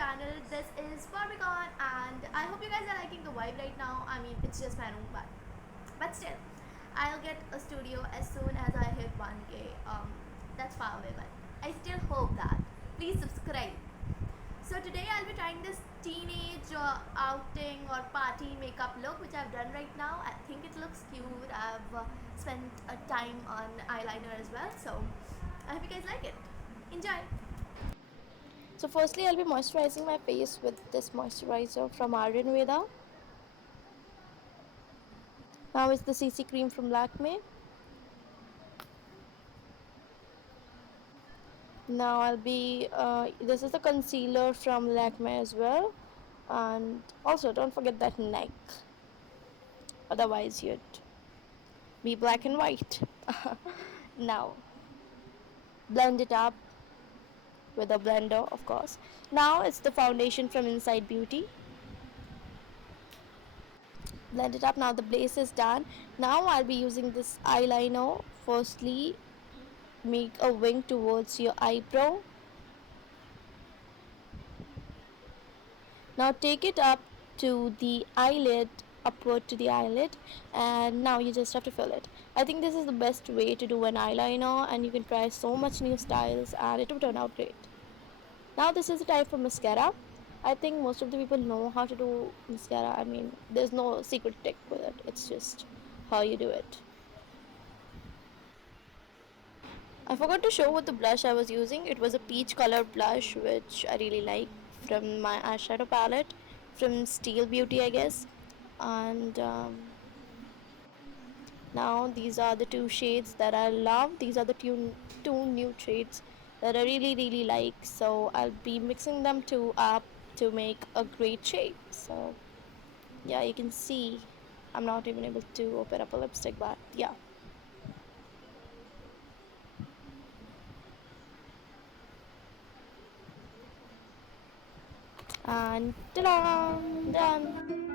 channel. This is Barbican, and I hope you guys are liking the vibe right now. I mean, it's just my room, but still, I'll get a studio as soon as I hit 1K. That's far away, but I still hope that. Please subscribe. So today I'll be trying this teenage outing or party makeup look, which I've done right now. I think it looks cute. I've spent a time on eyeliner as well, so I hope you guys like it. Enjoy. So firstly, I'll be moisturizing my face with this moisturizer from Ayurveda. Now it's the CC cream from Lakme. Now I'll be this is the concealer from Lakme as well, and also don't forget that neck. Otherwise, you'd be black and white. Now blend it up with a blender, of course. Now it's the foundation from Inside Beauty. Blend it up. Now the base is done. Now I'll be using this eyeliner. Firstly, make a wing towards your eyebrow. Now take it up to the eyelid, upward to the eyelid, and now you just have to fill it. I think this is the best way to do an eyeliner, and you can try so much new styles and it will turn out great. Now this is the time for mascara. I think most of the people know how to do mascara. I mean, there's no secret trick with it. It's just how you do it. I forgot to show what the blush I was using. It was a peach color blush which I really like from my eyeshadow palette from Steel Beauty, I guess. And now these are the two shades that I love. These are the two new shades that I really like. So I'll be mixing them two up to make a great shade. So yeah, you can see I'm not even able to open up a lipstick, but yeah. And ta-da! Done.